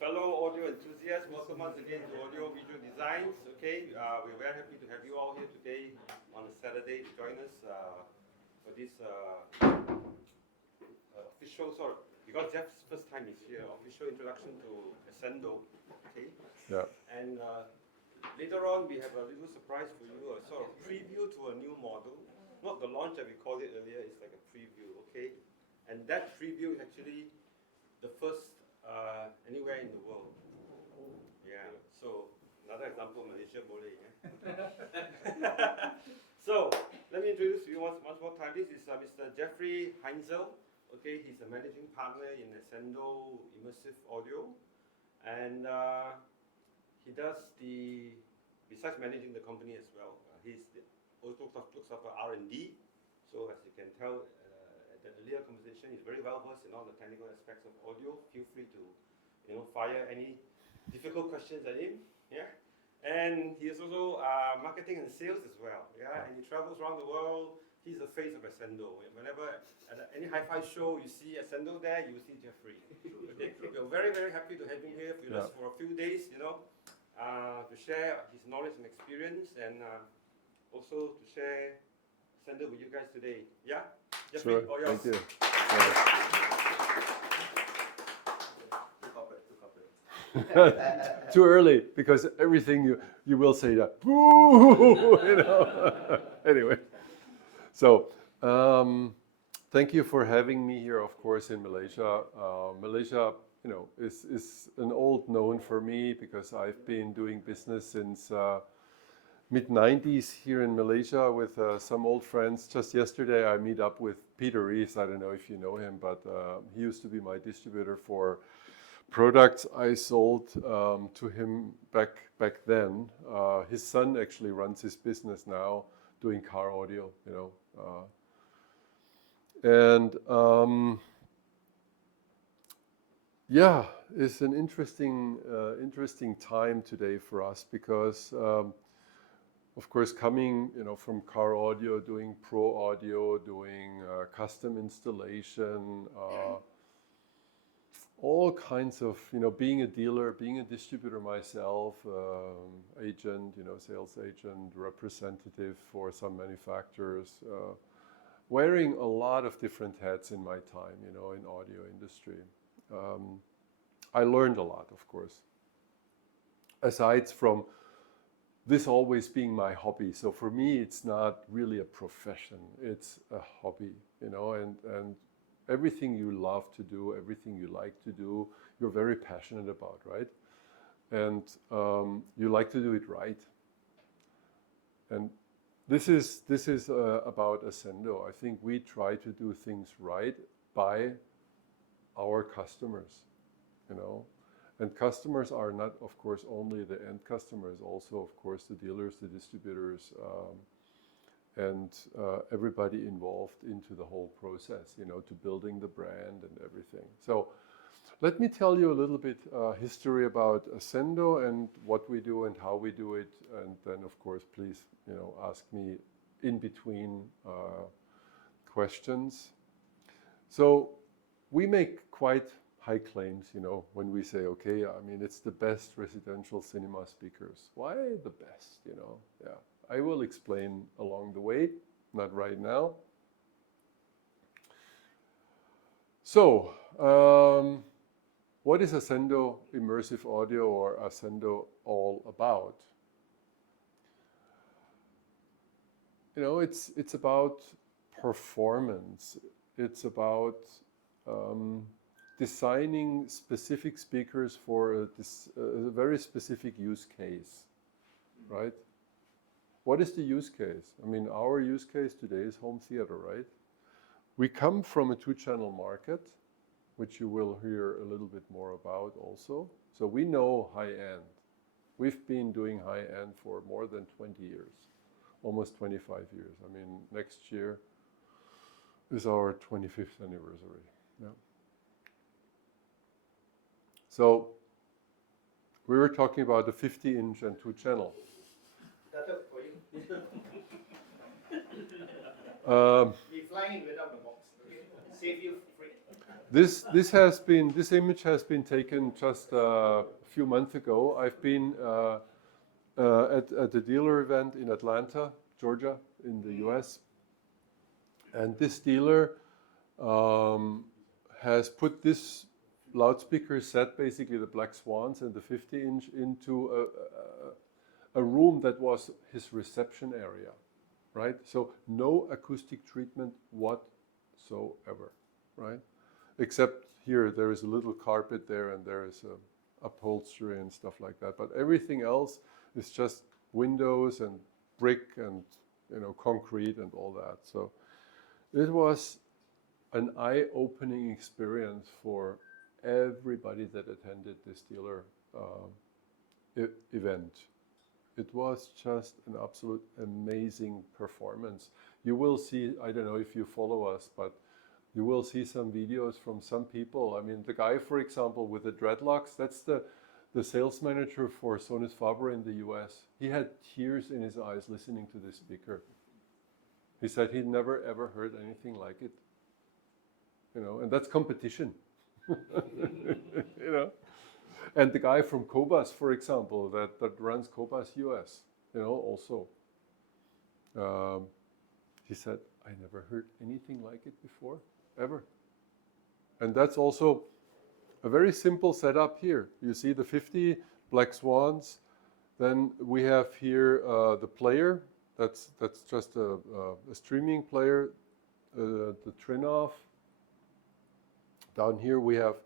fellow audio enthusiasts, welcome once again to Audio Visual Designs. Okay, we're very happy to have you all here today on a Saturday to join us for this official because Jeff's first time is here, official introduction to Ascendo. Okay. Yeah. And later on, we have a little surprise for you, a sort of preview to a new model. Not the launch that we called it earlier, it's like a preview, okay? And that preview is actually the first anywhere in the world. Yeah, so another example, Malaysia boleh. So, let me introduce you once more time. This is Mr. Geoffrey Heinzel. Okay, he's a managing partner in Ascendo Immersive Audio. And he does besides managing the company as well, he also looks after R&D. So as you can tell at the earlier conversation, he's very well versed in all the technical aspects of audio. Feel free to, fire any difficult questions at him. Yeah, and he is also marketing and sales as well. Yeah, and he travels around the world. He's the face of Ascendo. Whenever at any hi-fi show you see Ascendo there, you will see Geoffrey. Okay? We're very, very happy to have him here with us for a few days, to share his knowledge and experience, and also to share Ascendo with you guys today. Yeah? Geoffrey, Sure. Thank you. Too early, because everything you will say that. Boo! Anyway, so thank you for having me here. Of course, in Malaysia. Malaysia, is an old known for me because I've been doing business since mid-90s here in Malaysia with some old friends. Just yesterday, I meet up with Peter Rees. I don't know if you know him, but he used to be my distributor for products I sold to him back then. His son actually runs his business now, doing car audio, yeah, it's an interesting time today for us because, of course, coming from car audio, doing pro audio, doing custom installation. All kinds of, being a dealer, being a distributor myself, agent, sales agent, representative for some manufacturers, wearing a lot of different hats in my time, in audio industry. I learned a lot, of course. Aside from this always being my hobby. So for me, it's not really a profession, it's a hobby, and everything you love to do, everything you like to do, you're very passionate about, right? And you like to do it right. And this is about Ascendo. I think we try to do things right by our customers, And customers are not, of course, only the end customers, also, of course, the dealers, the distributors, and everybody involved into the whole process, to building the brand and everything. So let me tell you a little bit history about Ascendo and what we do and how we do it. And then, of course, please, ask me in between questions. So we make quite high claims, when we say, okay, it's the best residential cinema speakers. Why the best, Yeah. I will explain along the way, not right now. So, what is Ascendo Immersive Audio or Ascendo all about? It's about performance. It's about designing specific speakers for a very specific use case, right? What is the use case? Our use case today is home theater, right? We come from a two-channel market, which you will hear a little bit more about also. So we know high-end. We've been doing high-end for more than 20 years, almost 25 years. Next year is our 25th anniversary. Yeah. So we were talking about the 50-inch and two-channel. Be flying without the box. Okay? Save you free. This image has been taken just a few months ago. I've been at a dealer event in Atlanta, Georgia, in the US, and this dealer has put this loudspeaker set, basically the Black Swans and the 50-inch, into a room that was his reception area, right? So no acoustic treatment whatsoever, right? Except here, there is a little carpet there and there is upholstery and stuff like that. But everything else is just windows and brick and, you know, concrete and all that. So it was an eye-opening experience for everybody that attended this dealer event. It was just an absolute amazing performance. You will see, I don't know if you follow us, but you will see some videos from some people. I mean, the guy, for example, with the dreadlocks, that's the sales manager for Sonus Faber in the US. He had tears in his eyes listening to this speaker. He said he'd never ever heard anything like it. You know, and that's competition. You know, and the guy from Cobas, for example, that runs Cobas US, you know, also. He said, I never heard anything like it before, ever. And that's also a very simple setup here. You see the 50 Black Swans. Then we have here the player. That's just a streaming player, the Trinov. Down here we have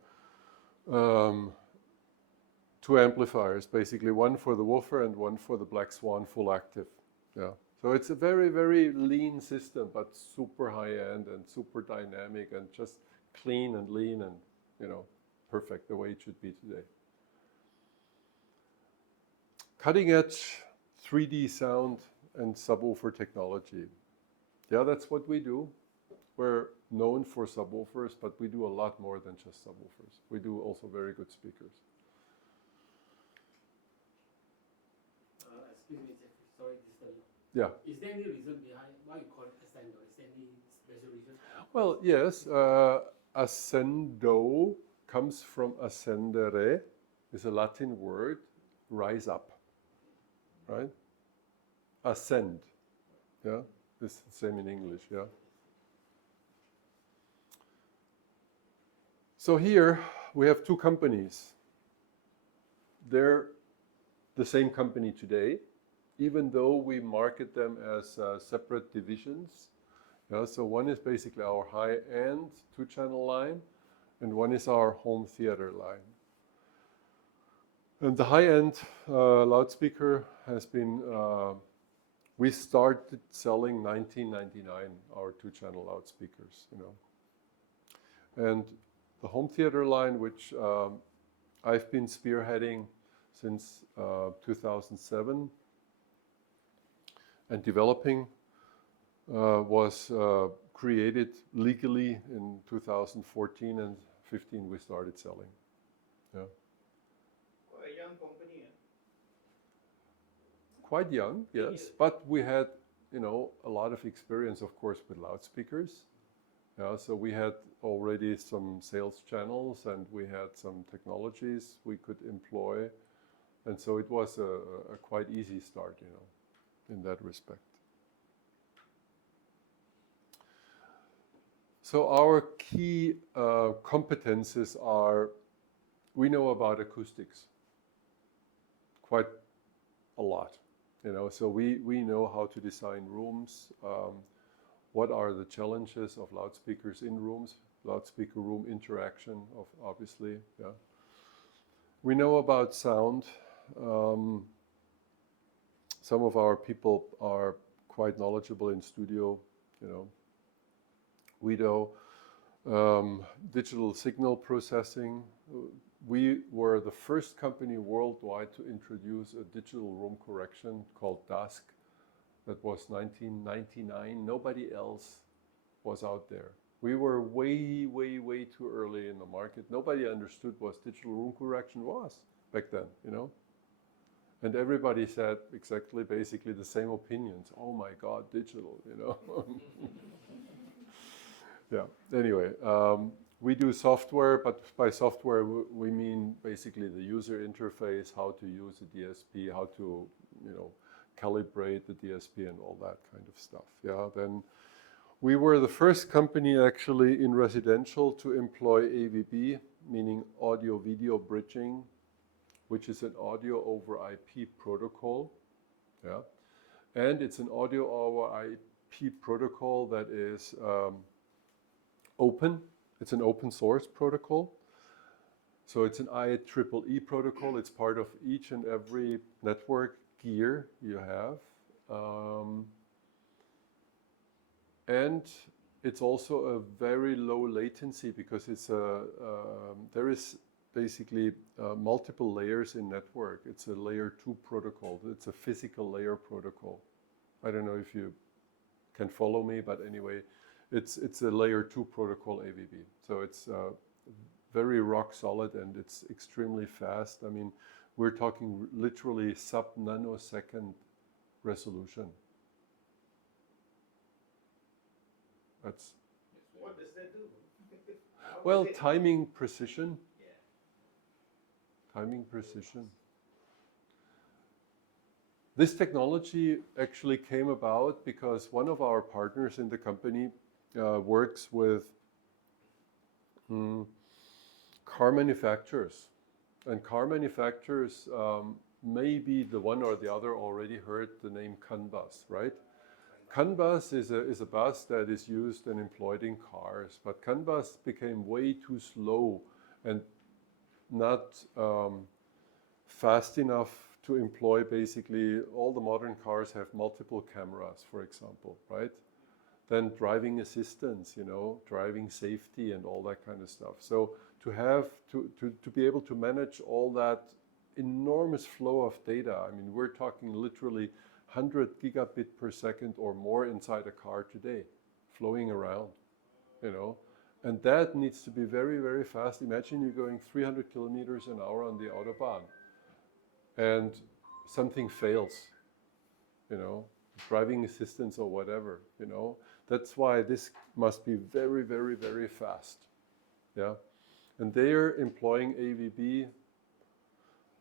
two amplifiers, basically one for the woofer and one for the Black Swan full active. Yeah. So it's a very, very lean system, but super high end and super dynamic and just clean and lean and, you know, perfect the way it should be today. Cutting edge 3D sound and subwoofer technology. Yeah, that's what we do. We're known for subwoofers, but we do a lot more than just subwoofers. We do also very good speakers. Excuse me, Geoffrey, sorry to disturb you. Yeah. Is there any reason behind why you call it Ascendo? Is there any special reason? Well, yes. Ascendo comes from ascendere. It's a Latin word, rise up, right? Ascend. Yeah, it's the same in English. Yeah. So here we have two companies. They're the same company today, even though we market them as separate divisions. Yeah, so one is basically our high-end two-channel line, and one is our home theater line. And the high-end loudspeaker has been, we started selling 1999, our two-channel loudspeakers, you know. And the home theater line, which I've been spearheading since 2007 and developing, was created legally in 2014 and 15 we started selling. Yeah. Quite a young company. Quite young, yes, but we had, you know, a lot of experience, of course, with loudspeakers. Yeah, so we had already some sales channels and we had some technologies we could employ. And so it was a quite easy start, you know, in that respect. So our key competences are, we know about acoustics quite a lot, you know, so we know how to design rooms, what are the challenges of loudspeakers in rooms, loudspeaker room interaction, obviously, yeah. We know about sound. Some of our people are quite knowledgeable in studio, you know. We know digital signal processing. We were the first company worldwide to introduce a digital room correction called DASC. That was 1999. Nobody else was out there. We were way, way, way too early in the market. Nobody understood what digital room correction was back then, you know. And everybody said exactly, basically the same opinions. Oh my God, digital, you know. Yeah, anyway, we do software, but by software we mean basically the user interface, how to use a DSP, how to, calibrate the DSP and all that kind of stuff. Yeah, then we were the first company actually in residential to employ AVB, meaning audio video bridging, which is an audio over IP protocol. Yeah, and it's an audio over IP protocol that is open. It's an open source protocol. So it's an IEEE protocol. It's part of each and every network gear you have. And it's also a very low latency. Because it's there is basically multiple layers in network. It's a layer 2 protocol. It's a physical layer protocol. I don't know if you can follow me, but anyway, it's a layer 2 protocol AVB. So it's very rock solid and it's extremely fast. I mean, we're talking literally sub-nanosecond resolution. That's What does that do? well, timing precision. Timing precision. This technology actually came about because one of our partners in the company works with car manufacturers. And car manufacturers, maybe the one or the other already heard the name CAN bus, right? CAN bus is a bus that is used and employed in cars, but CAN bus became way too slow and not fast enough to employ. Basically, all the modern cars have multiple cameras, for example, right? Then driving assistance, driving safety and all that kind of stuff. So to have to be able to manage all that enormous flow of data, I mean, we're talking literally 100 gigabit per second or more inside a car today, flowing around, and that needs to be very, very fast. Imagine you're going 300 kilometers an hour on the Autobahn and something fails, driving assistance or whatever, That's why this must be very, very, very fast. Yeah. And they are employing AVB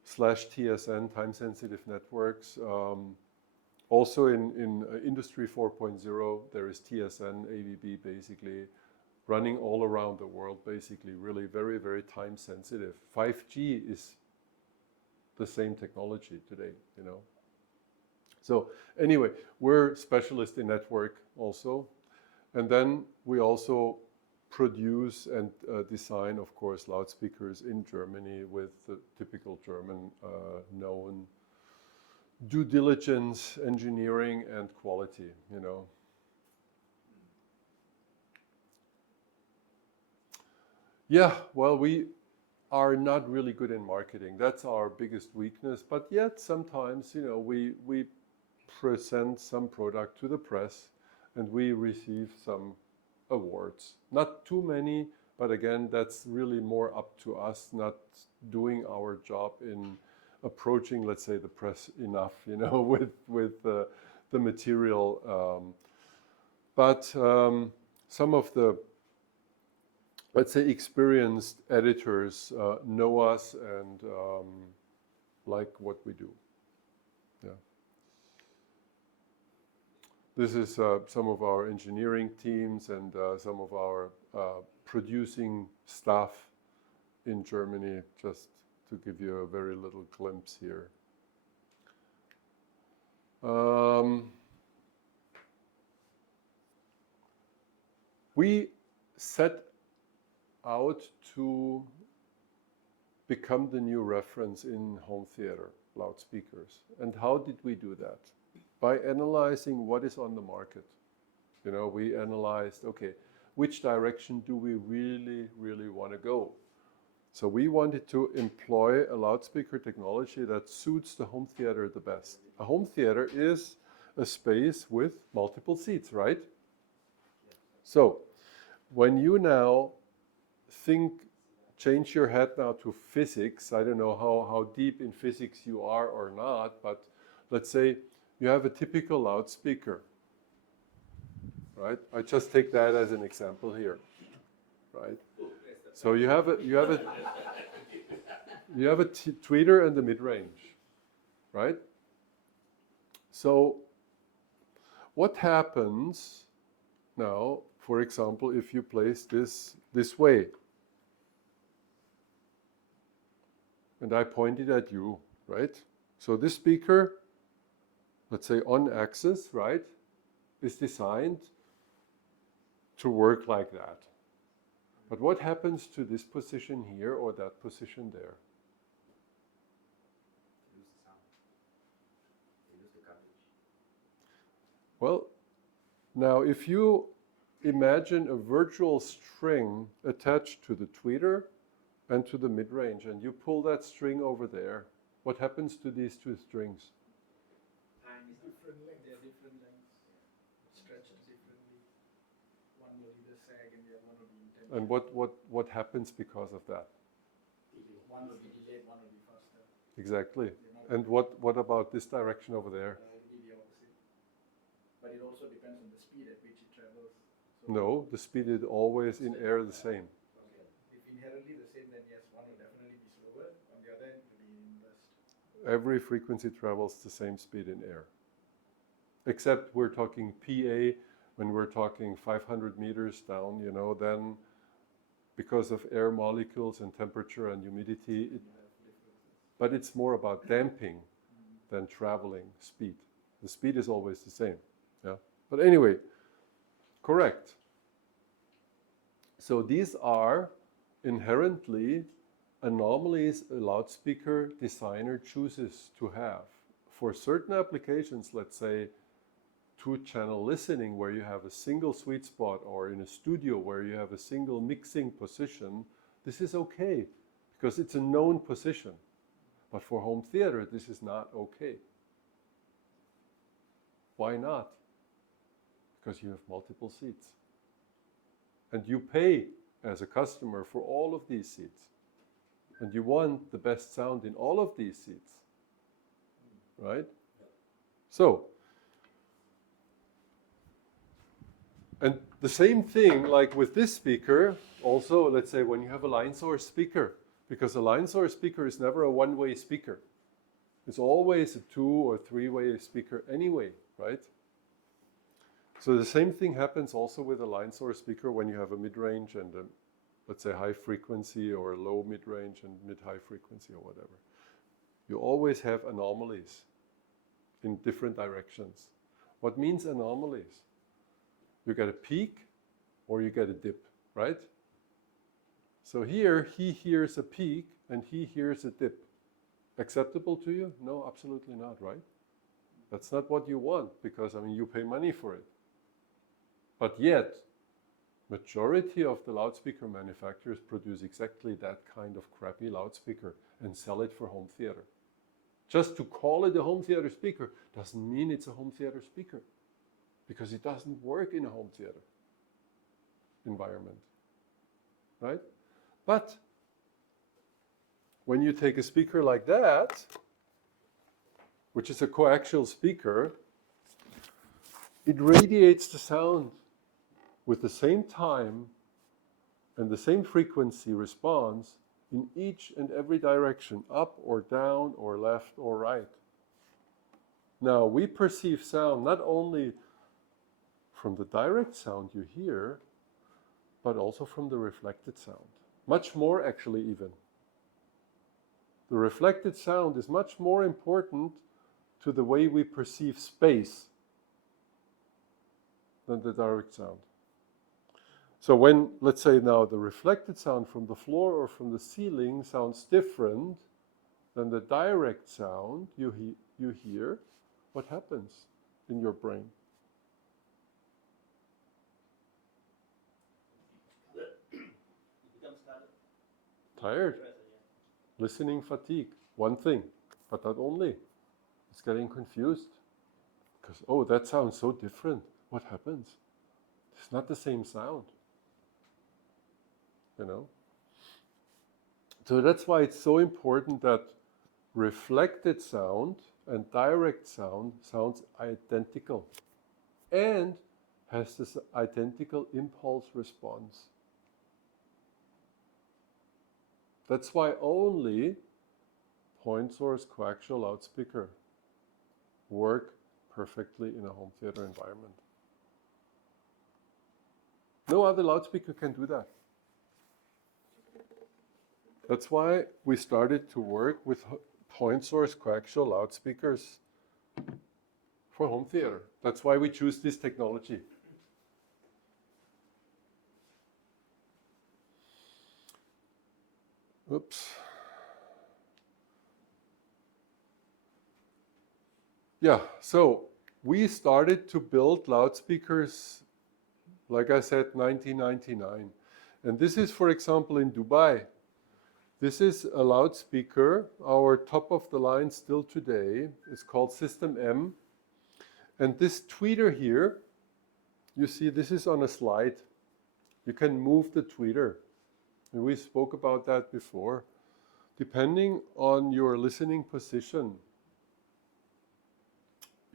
/ TSN, time-sensitive networks. Also in Industry 4.0, there is TSN, AVB basically running all around the world, basically really very, very time-sensitive. 5G is the same technology today, So anyway, we're specialists in network also. And then we also produce and design, of course, loudspeakers in Germany with the typical German known due diligence, engineering, and quality, Yeah, well, we are not really good in marketing. That's our biggest weakness. But yet sometimes, we present some product to the press and we receive some awards. Not too many, but again, that's really more up to us not doing our job in approaching, let's say, the press enough, with the material. But some of the, let's say, experienced editors know us and like what we do. Yeah. This is some of our engineering teams and some of our producing staff in Germany, just to give you a very little glimpse here. We set out to become the new reference in home theater loudspeakers. And how did we do that? By analyzing what is on the market. We analyzed, okay, which direction do we really, really want to go? So we wanted to employ a loudspeaker technology that suits the home theater the best. A home theater is a space with multiple seats, right? So when you now change your head now to physics, I don't know how deep in physics you are or not, but let's say you have a typical loudspeaker, right? I just take that as an example here, right? So you have a tweeter and a mid-range, right? So what happens now, for example, if you place this way? And I pointed at you, right? So this speaker, let's say on axis, right, is designed to work like that. But what happens to this position here or that position there? Lose the sound. You lose the coverage. Well, now if you imagine a virtual string attached to the tweeter and to the mid-range, and you pull that string over there, what happens to these two strings? Different length. They're different lengths. Stretches differently. One will either sag and the other one will be intense. And what happens because of that? One will be delayed, one will be faster. Exactly. And what about this direction over there? It will be the opposite. But it also depends on the speed at which it travels. So No, the speed is always in air the same. okay. If inherently the same, then yes, one will definitely be slower. On the other end, it will be inversed. Every frequency travels the same speed in air. Except we're talking PA, when we're talking 500 meters down, you know, then because of air molecules and temperature and humidity, but it's more about damping than traveling speed. The speed is always the same. Yeah. But anyway, correct. So these are inherently anomalies a loudspeaker designer chooses to have. For certain applications, let's say two-channel listening where you have a single sweet spot, or in a studio where you have a single mixing position, this is okay because it's a known position. But for home theater, this is not okay. Why not? Because you have multiple seats. And you pay as a customer for all of these seats. And you want the best sound in all of these seats. Right? So, and the same thing like with this speaker, also let's say when you have a line source speaker, because a line source speaker is never a one-way speaker. It's always a two- or three-way speaker anyway, right? So the same thing happens also with a line source speaker when you have a mid-range and a, let's say, high frequency, or a low mid-range and mid-high frequency or whatever. You always have anomalies in different directions. What means anomalies? You get a peak or you get a dip, right? So here he hears a peak and he hears a dip. Acceptable to you? No, absolutely not, right? That's not what you want, because I mean you pay money for it. But yet, majority of the loudspeaker manufacturers produce exactly that kind of crappy loudspeaker and sell it for home theater. Just to call it a home theater speaker doesn't mean it's a home theater speaker, because it doesn't work in a home theater environment, right? But when you take a speaker like that, which is a coaxial speaker, it radiates the sound with the same time and the same frequency response in each and every direction, up or down or left or right. Now, we perceive sound not only from the direct sound you hear, but also from the reflected sound. Much more, actually, even. The reflected sound is much more important to the way we perceive space than the direct sound. So when, let's say now, the reflected sound from the floor or from the ceiling sounds different than the direct sound you hear, what happens in your brain? Tired. Listening fatigue. One thing, but not only. It's getting confused. Because, oh, that sounds so different. What happens? It's not the same sound. You know? So that's why it's so important that reflected sound and direct sound sounds identical and has this identical impulse response. That's why only point source coaxial loudspeaker work perfectly in a home theater environment. No other loudspeaker can do that. That's why we started to work with point source coaxial loudspeakers for home theater. That's why we choose this technology. Oops. Yeah, so we started to build loudspeakers, like I said, 1999. And this is, for example, in Dubai. This is a loudspeaker, our top of the line still today. It's called System M. And this tweeter here, you see this is on a slide. You can move the tweeter. And we spoke about that before. Depending on your listening position,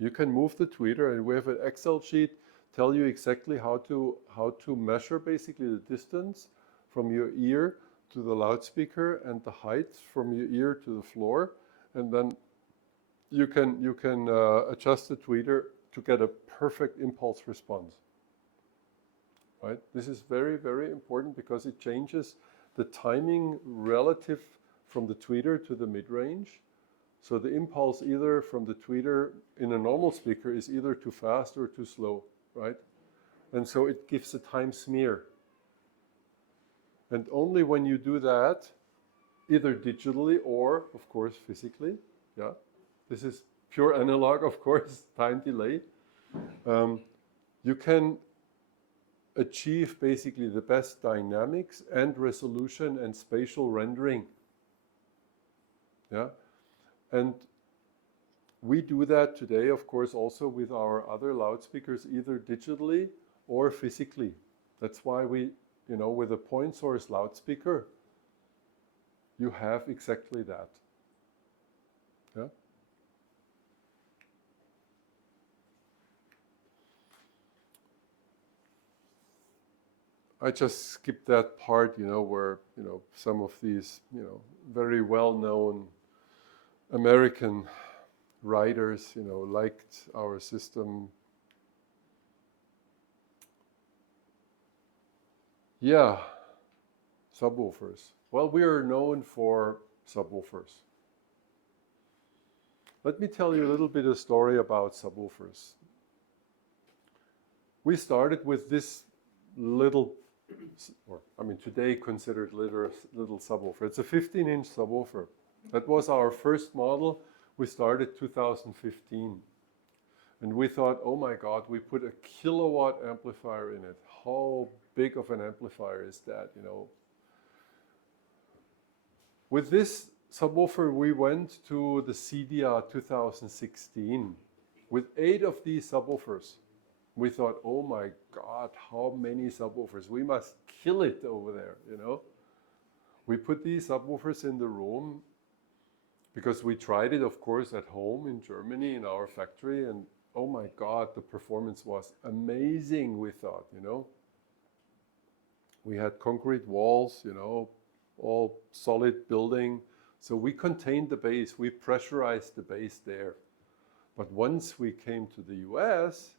you can move the tweeter, and we have an Excel sheet tell you exactly how to measure basically the distance from your ear to the loudspeaker and the height from your ear to the floor, and then you can adjust the tweeter to get a perfect impulse response. Right? This is very, very important because it changes the timing relative from the tweeter to the mid-range. So the impulse either from the tweeter in a normal speaker is either too fast or too slow, right? And so it gives a time smear. And only when you do that, either digitally or, of course, physically, yeah, this is pure analog, of course, time delay, you can achieve basically the best dynamics and resolution and spatial rendering. Yeah, and we do that today, of course, also with our other loudspeakers, either digitally or physically. That's why we, with a point source loudspeaker, you have exactly that. Yeah. I just skipped that part, where, some of these, very well-known American writers, liked our system. Yeah, subwoofers. Well, we are known for subwoofers. Let me tell you a little bit of story about subwoofers. We started with this little, today considered little subwoofer. It's a 15-inch subwoofer. That was our first model. We started 2015. And we thought, oh my God, we put a kilowatt amplifier in it. How big of an amplifier is that, With this subwoofer, we went to the CDR 2016 with 8 of these subwoofers. We thought, oh my God, how many subwoofers? We must kill it over there, We put these subwoofers in the room because we tried it, of course, at home in Germany in our factory, and oh my God, the performance was amazing, we thought, We had concrete walls, all solid building. So we contained the bass, we pressurized the bass there. But once we came to the US,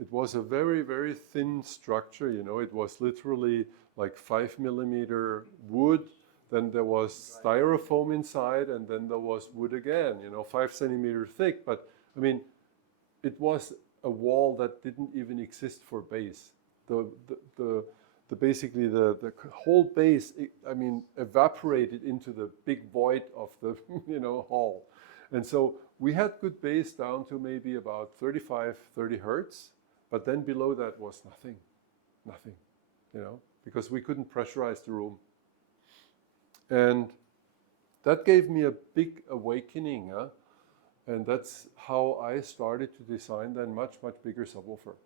it was a very, very thin structure, It was literally like 5 millimeter wood. Then there was styrofoam inside, and then there was wood again, 5 centimeters thick. But it was a wall that didn't even exist for bass. Basically the whole bass, evaporated into the big void of the hall. And so we had good bass down to maybe about 30 hertz, but then below that was nothing, because we couldn't pressurize the room. And that gave me a big awakening, and that's how I started to design then much, much bigger subwoofer.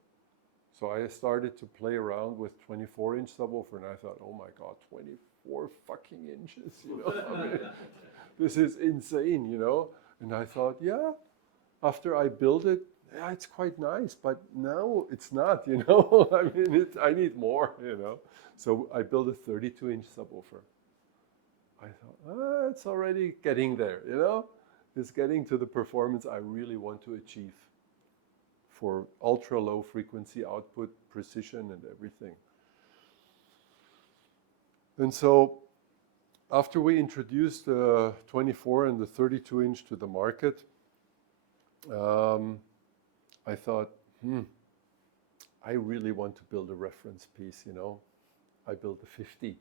So I started to play around with 24-inch subwoofer, and I thought, oh my God, 24 fucking inches, this is insane, And I thought, yeah, after I built it, yeah, it's quite nice, but now it's not, I need more, So I built a 32-inch subwoofer. I thought, it's already getting there, you know? It's getting to the performance I really want to achieve for ultra low frequency output, precision and everything. And so after we introduced the 24 and the 32 inch to the market, I thought, I really want to build a reference piece, you know. I built the 50.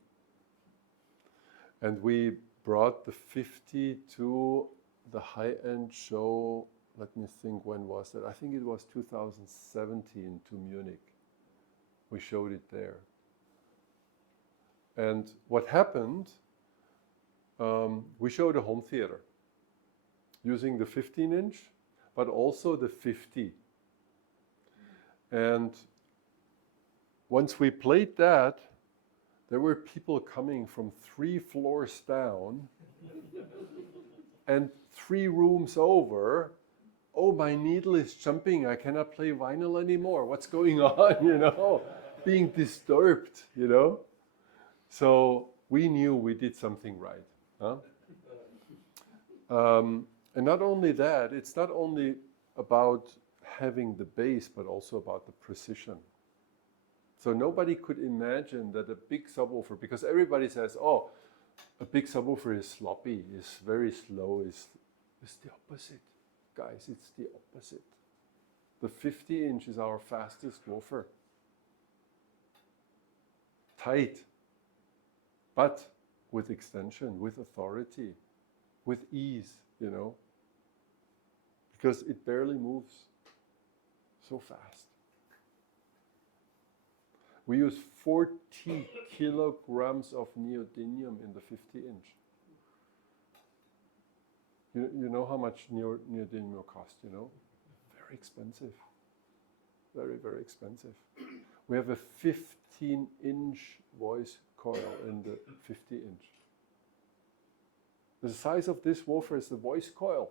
And we brought the 50 to the high-end show, let me think, when was that? I think it was 2017 to Munich. We showed it there. And what happened, we showed a home theater using the 15 inch, but also the 50. And once we played that, there were people coming from 3 floors down and 3 rooms over. Oh, my needle is jumping. I cannot play vinyl anymore. What's going on, you know? Being disturbed, you know? So we knew we did something right. Huh? And not only that, it's not only about having the bass, but also about the precision. So nobody could imagine that a big subwoofer, because everybody says, oh, a big subwoofer is sloppy, is very slow, is the opposite. Guys, it's the opposite. The 50 inch is our fastest woofer. Tight, but with extension, with authority, with ease, you know, because it barely moves so fast. We use 40 kilograms of neodymium in the 50 inch. You know how much neodymium costs, you know? Very expensive. Very, very expensive. We have a 15-inch voice coil in the 50 inch. The size of this woofer is the voice coil.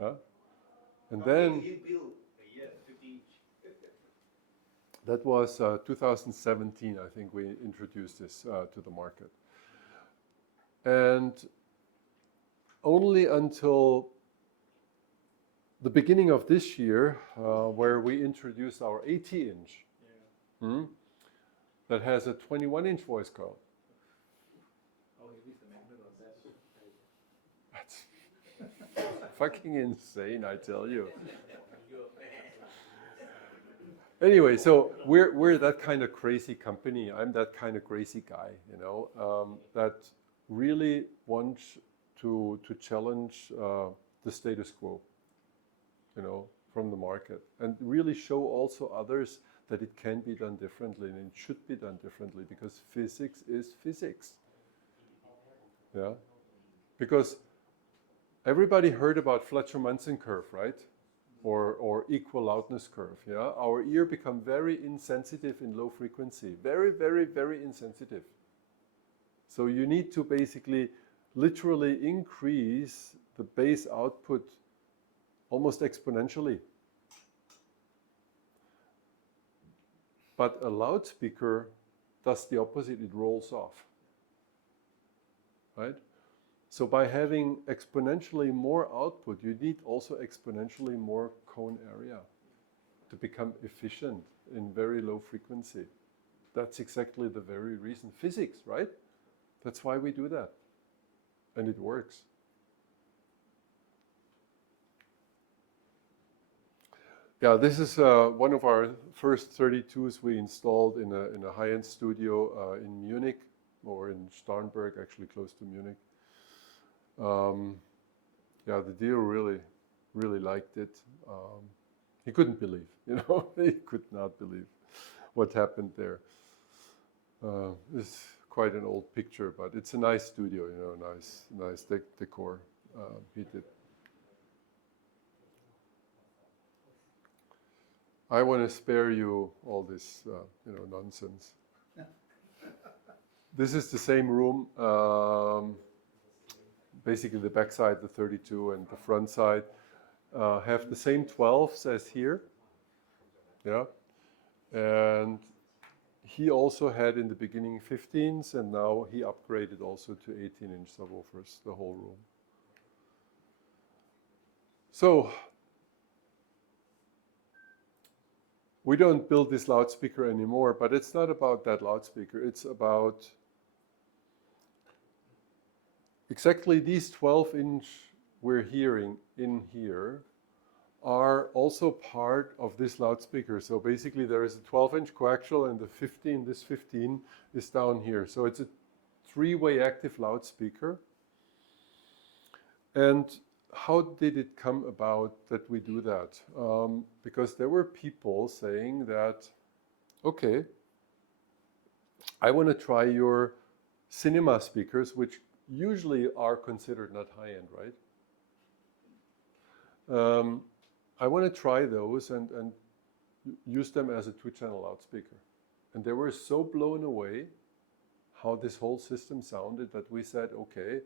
Huh? And then you build a year 50 inch. that was 2017, I think we introduced this to the market. And only until the beginning of this year, where we introduced our 80 inch, that has a 21-inch voice coil. Oh, he is the magnet on that. That's fucking insane, I tell you. Anyway, so we're that kind of crazy company. I'm that kind of crazy guy, you know, that really wants to challenge the status quo, you know, from the market, and really show also others that it can be done differently and it should be done differently, because physics is physics. Yeah, because everybody heard about Fletcher-Munson curve, right? Or equal loudness curve. Yeah, our ear become very insensitive in low frequency, very, very, very insensitive. So you need to basically, literally increase the bass output almost exponentially. But a loudspeaker does the opposite, it rolls off, right? So by having exponentially more output, you need also exponentially more cone area to become efficient in very low frequency. That's exactly the very reason. Physics, right? That's why we do that. And it works. Yeah, this is one of our first 32s we installed in a high-end studio in Munich, or in Starnberg, actually close to Munich. Yeah, the dealer really liked it. He couldn't believe, you know, he could not believe what happened there. It's quite an old picture, but it's a nice studio, you know, nice decor he did. I want to spare you all this, you know, nonsense. This is the same room. Basically, the back side, the 32, and the front side have the same 12s as here. Yeah, and he also had in the beginning 15s, and now he upgraded also to 18-inch subwoofers, the whole room. So we don't build this loudspeaker anymore, but it's not about that loudspeaker. It's about exactly these 12-inch we're hearing in here are also part of this loudspeaker. So basically there is a 12-inch coaxial and the 15, this 15 is down here. So it's a three-way active loudspeaker. And how did it come about that we do that? Because there were people saying that, okay, I want to try your cinema speakers, which usually are considered not high-end, right? I want to try those and use them as a two-channel loudspeaker. And they were so blown away how this whole system sounded that we said, okay,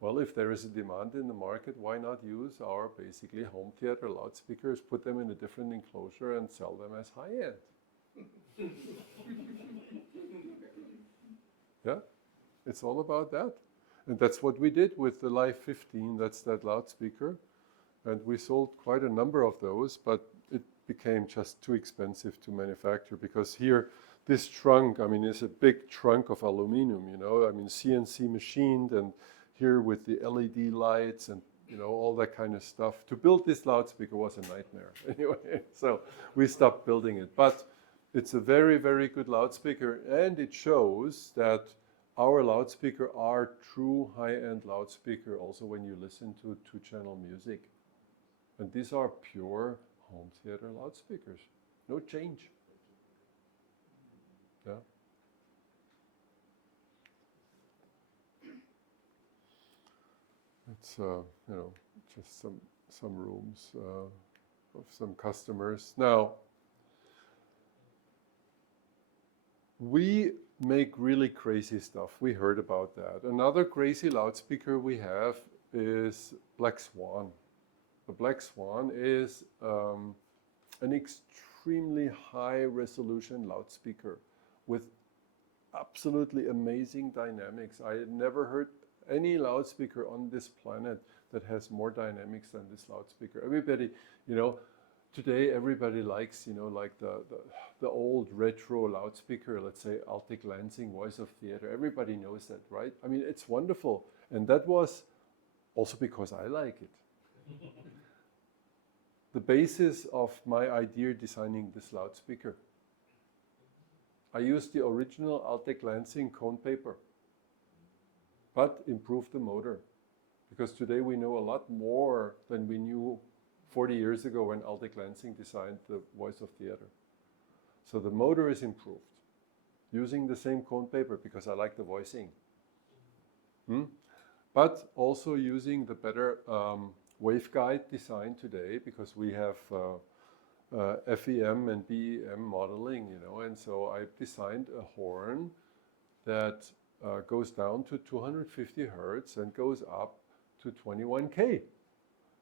well, if there is a demand in the market, why not use our basically home theater loudspeakers, put them in a different enclosure and sell them as high-end? Yeah, it's all about that. And that's what we did with the Live 15, that's that loudspeaker. And we sold quite a number of those, but it became just too expensive to manufacture because here, this trunk, I mean, is a big trunk of aluminum, you know, I mean, CNC machined, and here with the LED lights and, you know, all that kind of stuff. To build this loudspeaker was a nightmare. Anyway, so we stopped building it. But it's a very, very good loudspeaker, and it shows that our loudspeaker are true high-end loudspeaker also when you listen to two-channel music. And these are pure home theater loudspeakers. No change. Yeah. It's you know, just some rooms of some customers. Now, we make really crazy stuff. We heard about that. Another crazy loudspeaker we have is Black Swan. The Black Swan is an extremely high resolution loudspeaker with absolutely amazing dynamics. I had never heard any loudspeaker on this planet that has more dynamics than this loudspeaker. Everybody, you know, today everybody likes, you know, like the old retro loudspeaker, let's say Altic Lansing Voice of Theater. Everybody knows that, right? I mean, it's wonderful. And that was also because I like it. The basis of my idea designing this loudspeaker. I used the original Altic Lansing cone paper, but improved the motor. Because today we know a lot more than we knew 40 years ago when Altic Lansing designed the Voice of Theater. So the motor is improved, using the same cone paper because I like the voicing. But also using the better waveguide design today, because we have FEM and BEM modeling, you know, and so I designed a horn that goes down to 250 hertz and goes up to 21K,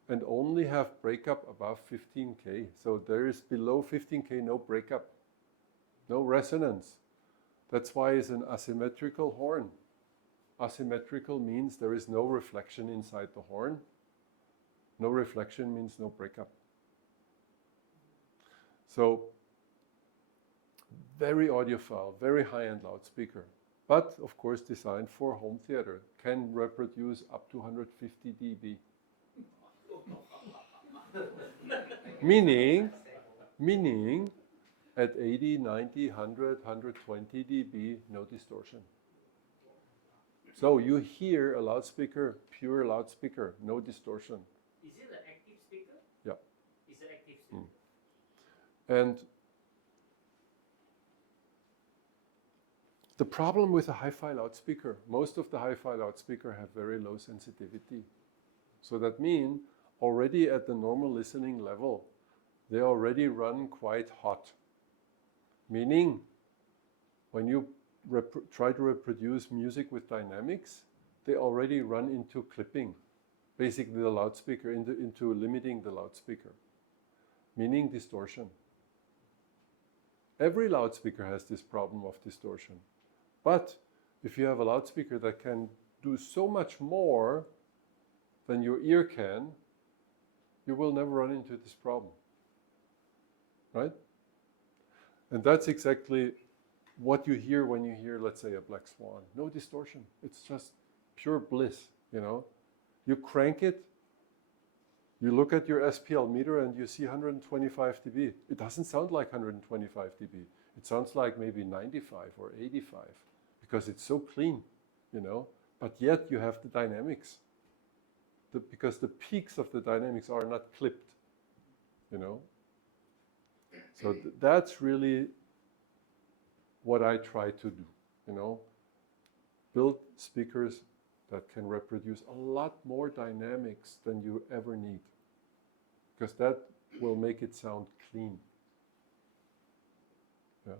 and only have breakup above 15K. So there is below 15K no breakup, no resonance. That's why it's an asymmetrical horn. Asymmetrical means there is no reflection inside the horn. No reflection means no breakup. So, very audiophile, very high-end loudspeaker. But, of course, designed for home theater. Can reproduce up to 150 dB. Meaning, at 80, 90, 100, 120 dB, no distortion. So you hear a loudspeaker, pure loudspeaker, no distortion. Is it an active speaker? Yeah. It's an active speaker. And the problem with a hi-fi loudspeaker, most of the hi-fi loudspeaker have very low sensitivity. So that means already at the normal listening level, they already run quite hot. Meaning, when you try to reproduce music with dynamics, they already run into clipping, basically the loudspeaker, into limiting the loudspeaker, meaning distortion. Every loudspeaker has this problem of distortion. But if you have a loudspeaker that can do so much more than your ear can, you will never run into this problem. Right? And that's exactly what you hear when you hear, let's say, a black swan. No distortion. It's just pure bliss, you know. You crank it, you look at your SPL meter and you see 125 dB. It doesn't sound like 125 dB. It sounds like maybe 95 or 85 because it's so clean, you know. But yet you have the dynamics. Because the peaks of the dynamics are not clipped, you know. So that's really what I try to do, you know. Build speakers that can reproduce a lot more dynamics than you ever need. Because that will make it sound clean. Yeah.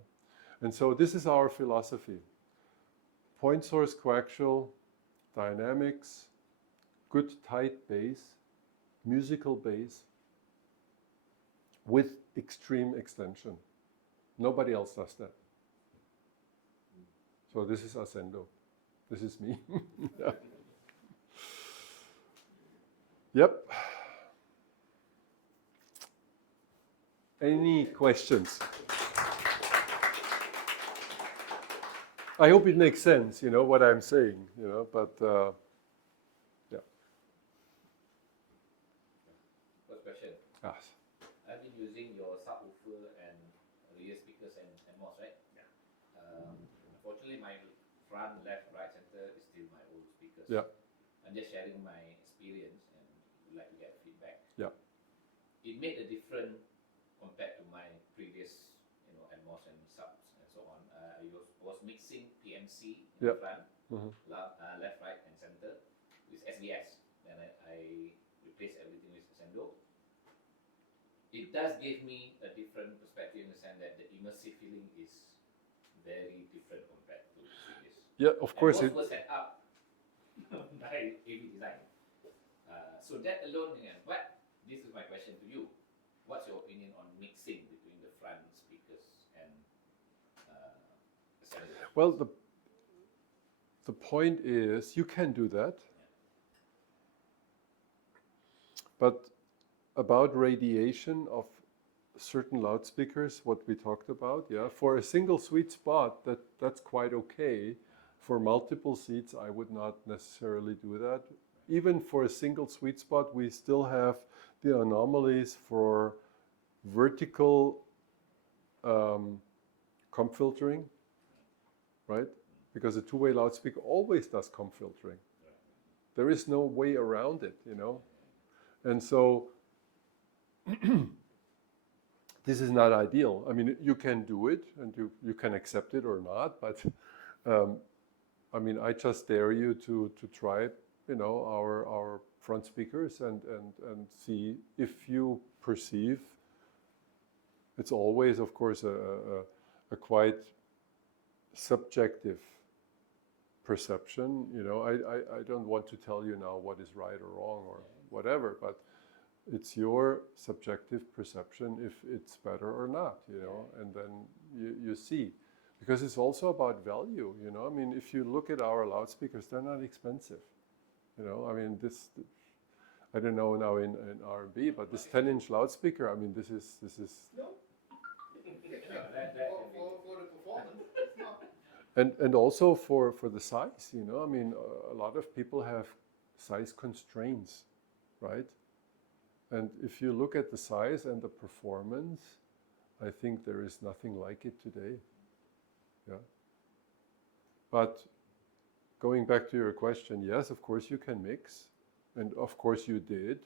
And so this is our philosophy. Point source coaxial, dynamics, good tight bass, musical bass, with extreme extension. Nobody else does that. So this is Ascendo. This is me. Yeah. Yep. Any questions? I hope it makes sense, you know, what I'm saying, you know, but yeah. First question. Yes. I've been using your subwoofer and rear speakers and MOS, right? Yeah. Unfortunately, my front, left, right, center is still my old speakers. Yeah. I'm just sharing my experience and would like to get feedback. Yeah. It made a difference compared to my previous, you know, MOS and subs and so on. I was mixing PMC in Yeah. the front, Mhm. left, right, and center with SDS. Then I replaced everything with Ascendo. It does give me a different perspective in the sense that the immersive feeling is very different compared to previous. Yeah, of course. And most were set up by AV design. So that alone, but this is my question to you. What's your opinion on mixing between the front speakers and Ascendo? Well, the point is, you can do that. But about radiation of certain loudspeakers, what we talked about, yeah, for a single sweet spot, that's quite okay. For multiple seats, I would not necessarily do that. Even for a single sweet spot, we still have the anomalies for vertical comp filtering, right? Because a two-way loudspeaker always does comp filtering. There is no way around it, you know? And so this is not ideal. I mean, you can do it and you can accept it or not, but I mean, I just dare you to try, you know, our front speakers and see if you perceive. It's always, of course, a quite subjective perception. You know, I don't want to tell you now what is right or wrong or whatever, but it's your subjective perception if it's better or not, you know, and then you see. Because it's also about value, you know. I mean, if you look at our loudspeakers, they're not expensive. You know, I mean, this, I don't know now in R&B, but this 10-inch loudspeaker, I mean, this is. No. For the performance, it's not. And also for the size, you know. I mean, a lot of people have size constraints, right? And if you look at the size and the performance, I think there is nothing like it today. Yeah. But going back to your question, yes, of course you can mix, and of course you did,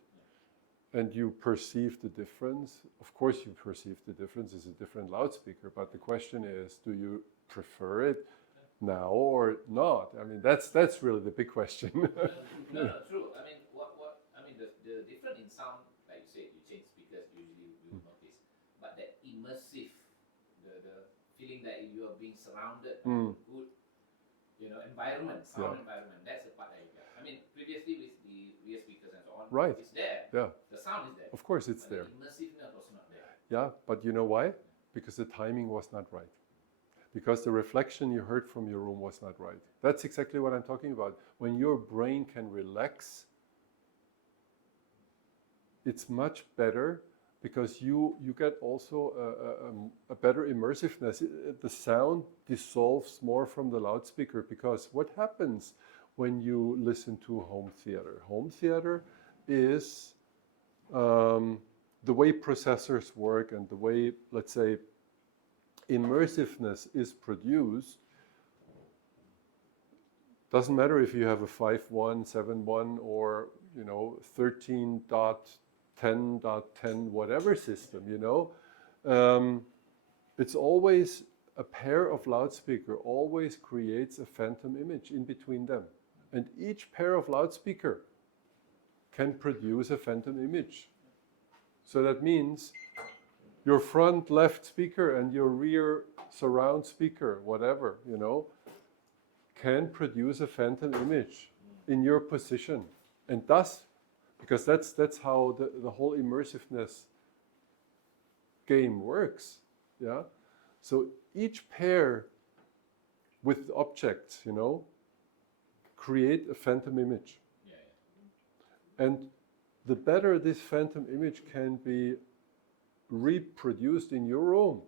and you perceive the difference. Of course you perceive the difference. It's a different loudspeaker, but the question is, do you prefer it now or not? I mean, that's really the big question. No, true. I mean, the difference in sound, like you said, you change speakers, usually we will notice. But the immersive, the feeling that you are being surrounded by a good, you know, environment, sound environment, that's the part that you get. I mean, previously with the rear speakers and so on, Right. It's there. Yeah. The sound is there. Of course it's But there. the immersiveness was not there. Yeah, but you know why? because the timing was not right. Because the reflection you heard from your room was not right. That's exactly what I'm talking about. When your brain can relax, it's much better because you get also a better immersiveness. The sound dissolves more from the loudspeaker, because what happens when you listen to home theater? Home theater is the way processors work and the way, let's say, immersiveness is produced. Doesn't matter if you have a 5.1, 7.1 or 13.10.10 whatever system, it's always a pair of loudspeaker always creates a phantom image in between them, and each pair of loudspeaker can produce a phantom image. So that means your front left speaker and your rear surround speaker, whatever, can produce a phantom image in your position. And thus, because that's how the whole immersiveness game works. Yeah. So each pair with objects, create a phantom image. And the better this phantom image can be reproduced in your room.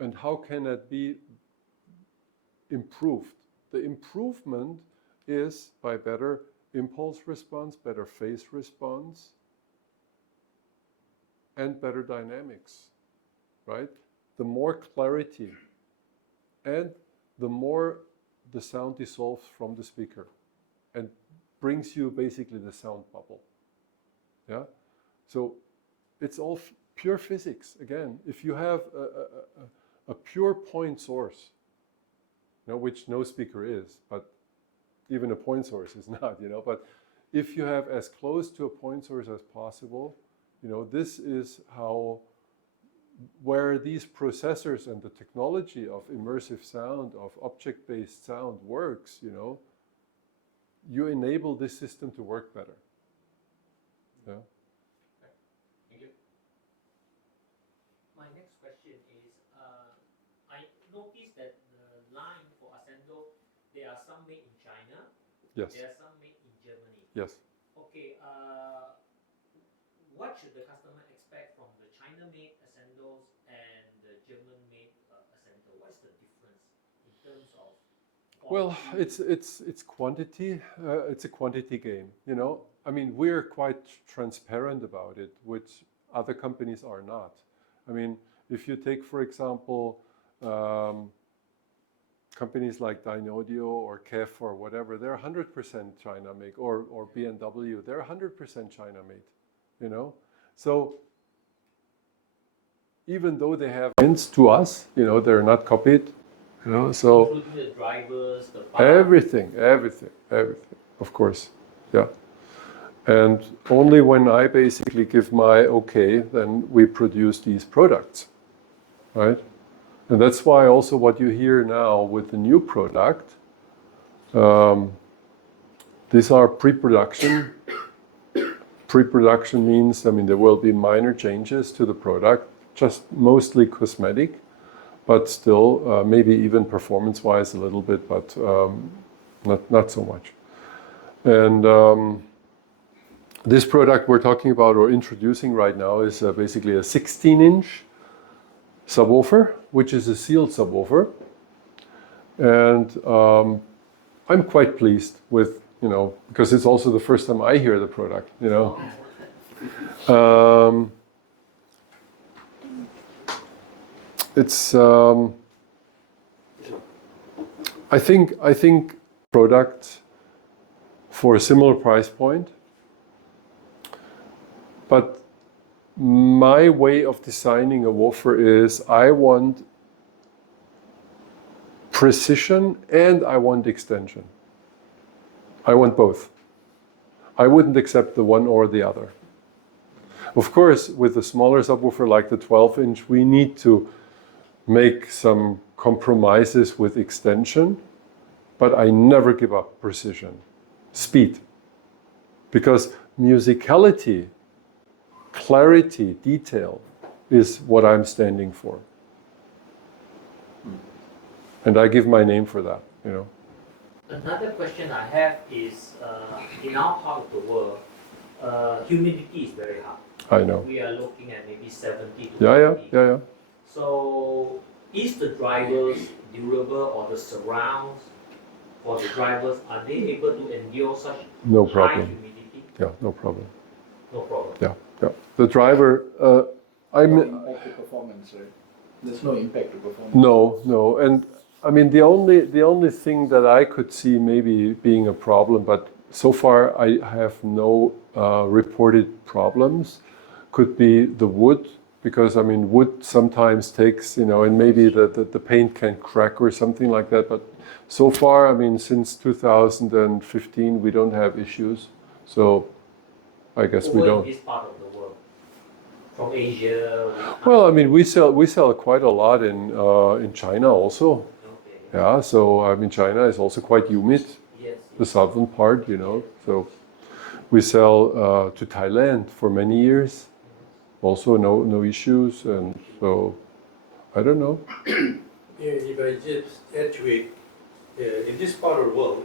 And how can that be improved? The improvement is by better impulse response, better phase response, and better dynamics, right? The more clarity and the more the sound dissolves from the speaker and brings you basically the sound bubble. Yeah? So it's all pure physics. Again, if you have a pure point source, which no speaker is, but even a point source is not, but if you have as close to a point source as possible, this is where these processors and the technology of immersive sound, of object-based sound works, you enable this system to work better. Yeah. Thank you. My next question is, I noticed that the line for Ascendo, there are some made in China. Yes. There are some made in Germany. Yes. Okay. What should the customer expect from the China-made Ascendos and the German-made Ascendo? What's the difference in terms of quality? Well, it's quantity. It's a quantity game. I mean, we're quite transparent about it, which other companies are not. I mean, if you take, for example, companies like Dynaudio or KEF or whatever, they're 100% China made, or BMW, they're 100% China made. So even though they have hints to us, they're not copied. So including the drivers, the parts. everything, of course, yeah. And only when I basically give my okay, then we produce these products, right? And that's why also what you hear now with the new product, these are pre-production. Pre-production means, there will be minor changes to the product, just mostly cosmetic, but still, maybe even performance-wise a little bit, but not so much. And this product we're talking about or introducing right now is basically a 16-inch subwoofer, which is a sealed subwoofer. And I'm quite pleased with, because it's also the first time I hear the product, It's I think product for a similar price point, but my way of designing a woofer is I want precision and I want extension. I want both. I wouldn't accept the one or the other. Of course, with a smaller subwoofer like the 12-inch, we need to make some compromises with extension, but I never give up precision, speed. Because musicality, clarity, detail is what I'm standing for. And I give my name for that, you know. Another question I have is, in our part of the world, humidity is very high. I know. We are looking at maybe 70 to Yeah. 80. So, is the drivers durable, or the surrounds for the drivers, are they able to endure such No high problem. humidity? Yeah, no problem. No problem. Yeah. The driver, No impact to performance, right? There's no impact to performance. no. And I mean, the only thing that I could see maybe being a problem, but so far I have no reported problems, could be the wood, because I mean, wood sometimes takes, you know, and maybe the paint can crack or something like that. But so far, I mean, since 2015, we don't have issues. So I guess we Over don't. in this part of the world, from Asia. Well, I mean, we sell quite a lot in China also. Okay. Yeah, so I mean, China is also quite humid, Yes. the southern part, you know. So we sell to Thailand for many years, also no issues, and so I don't know. Yeah, if I just add to it, in this part of the world,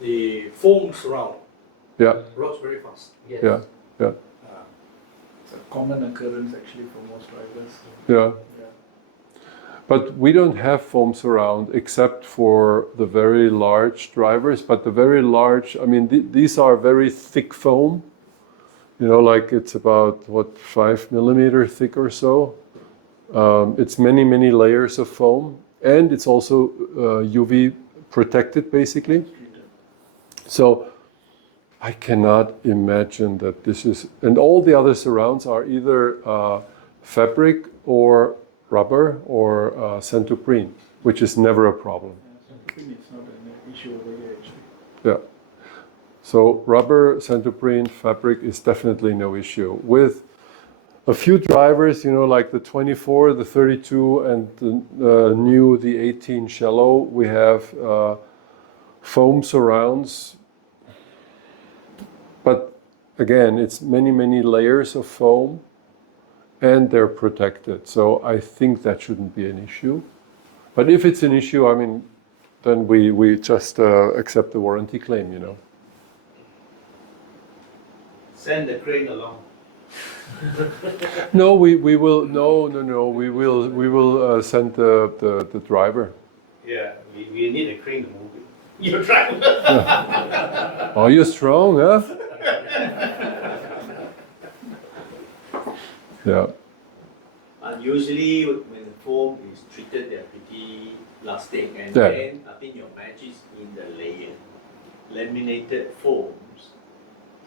the foam surround Yeah, rocks very fast. Yes. yeah, It's a common occurrence actually for most drivers. yeah. Yeah. But we don't have foam surround except for the very large drivers. But the very large, I mean, these are very thick foam. You know, like it's about, what, 5 millimeter thick or so. It's many layers of foam. And it's also UV protected, basically. So I cannot imagine that this is... And all the other surrounds are either fabric or rubber or centoprene, which is never a problem. I think it's not an issue over here actually. Yeah. So rubber, centoprene, fabric is definitely no issue. With a few drivers, you know, like the 24, the 32, and the 18 shallow, we have foam surrounds. But again, it's many layers of foam, and they're protected. So I think that shouldn't be an issue. But if it's an issue, I mean, then we just accept the warranty claim, you know. Send the crane along. No, we will we will send the driver. Yeah, we need a crane to move it. You drive. Oh, you're strong, huh? Yeah. And usually when the foam is treated, they're pretty lasting, and Yeah. then I think your magic is in the layer. Laminated foams,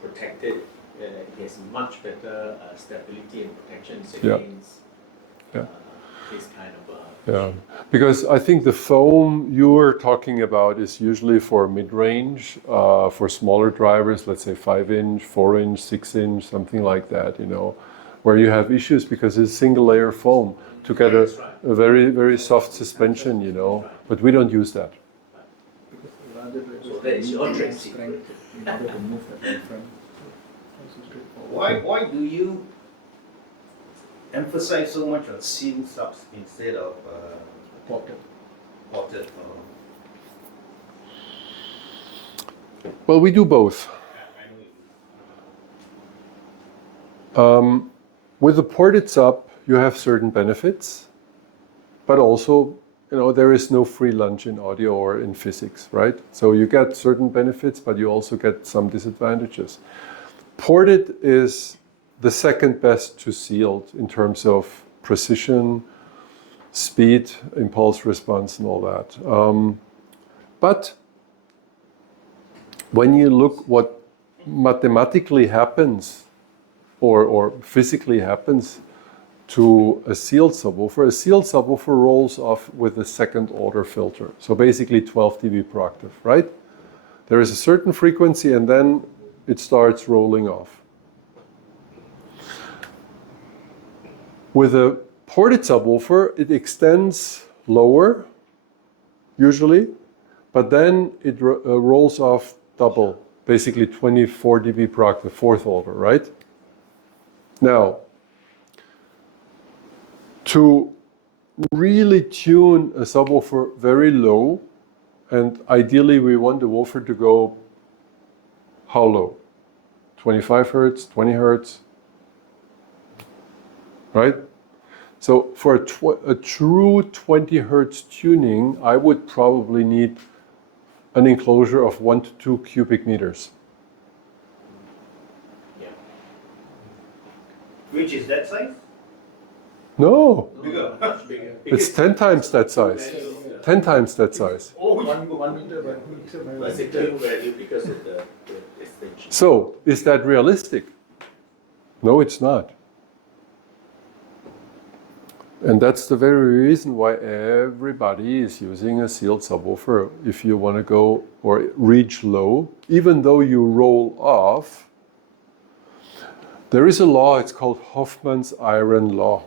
protected, it has much better stability and protection Yeah. against Yeah. this kind of Yeah, because I think the foam you're talking about is usually for mid-range, for smaller drivers, let's say 5-inch, 4-inch, 6-inch, something like that, you know, where you have issues because it's single layer foam to get a very soft suspension, you know, but we don't use that. Because larger drivers So that is your need trick more strength in order to move that in front. Also straightforward. Why do you emphasize so much on seam subs instead of Ported. potted? Well, we do both. With the ported sub, you have certain benefits, but also, you know, there is no free lunch in audio or in physics, right? So you get certain benefits, but you also get some disadvantages. Ported is the second best to sealed in terms of precision, speed, impulse response, and all that. But when you look what mathematically happens or physically happens to a sealed subwoofer rolls off with a second order filter. So basically 12 dB per octave, right? There is a certain frequency and then it starts rolling off. With a ported subwoofer, it extends lower, usually, but then it rolls off double, basically 24 dB per octave, fourth order, right? Now, to really tune a subwoofer very low, and ideally we want the woofer to go how low? 25 hertz, 20 hertz, right? So for a true 20 hertz tuning, I would probably need an enclosure of 1 to 2 cubic meters. Which is that size? No, Bigger. Much bigger. it's 10 times that size. 10 times that size. Oh, 1 meter by 1 meter by 1 It's a meter. Q value because of the extension. So, is that realistic? No, it's not. And that's the very reason why everybody is using a sealed subwoofer. If you want to go or reach low, even though you roll off, there is a law, it's called Hofmann's iron law.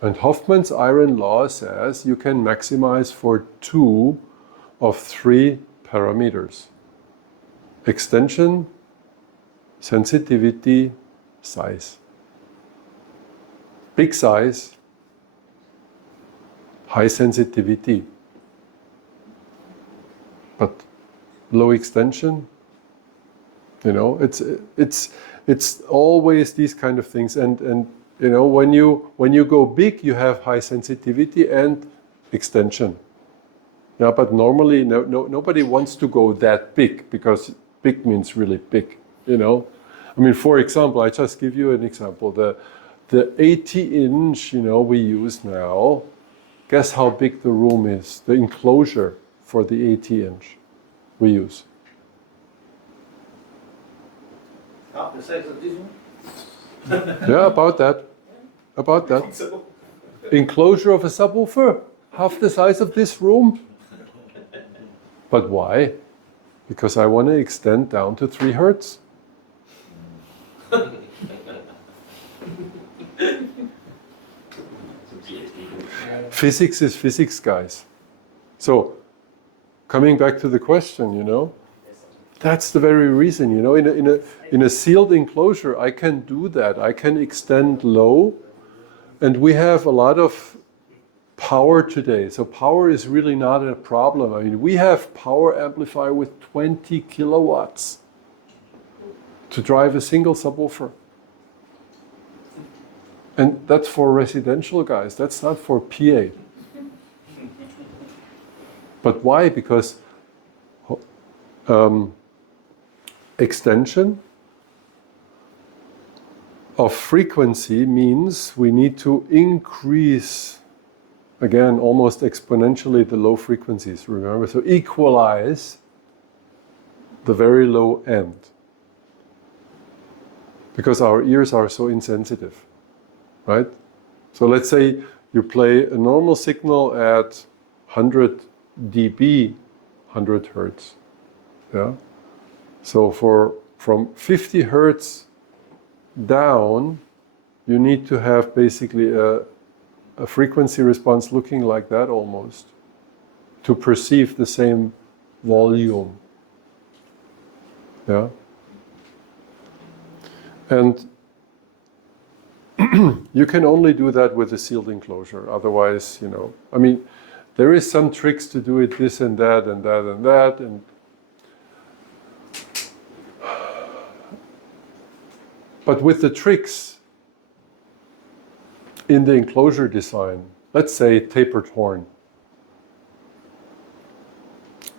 And Hofmann's iron law says you can maximize for 2 of 3 parameters: extension, sensitivity, size. Big size, high sensitivity, but low extension. You know, it's always these kind of things, and you know, when you go big, you have high sensitivity and extension. Yeah, but normally nobody wants to go that big, because big means really big. You know, I mean, for example, I just give you an example. The 80-inch, you know, we use now. Guess how big the room is? The enclosure for the 80-inch we use. half the size of this one? Yeah, about that. About that. So, Enclosure of a subwoofer, half the size of this room. But why? Because I want to extend down to 3 hertz. Physics is physics, guys. So, coming back to the question, you know, that's the very reason, you know, in a sealed enclosure, I can do that. I can extend low, and we have a lot of power today. So power is really not a problem. I mean, we have power amplifier with 20 kilowatts to drive a single subwoofer. And that's for residential guys, that's not for PA. But why? Because extension of frequency means we need to increase, again, almost exponentially the low frequencies, remember? So equalize the very low end. Because our ears are so insensitive, right? So let's say you play a normal signal at 100 dB, 100 hertz, yeah? So from 50 hertz down, you need to have basically a frequency response looking like that almost to perceive the same volume. Yeah? And you can only do that with a sealed enclosure. Otherwise, you know, I mean, there is some tricks to do it this and that and that and that, and but with the tricks in the enclosure design, let's say tapered horn,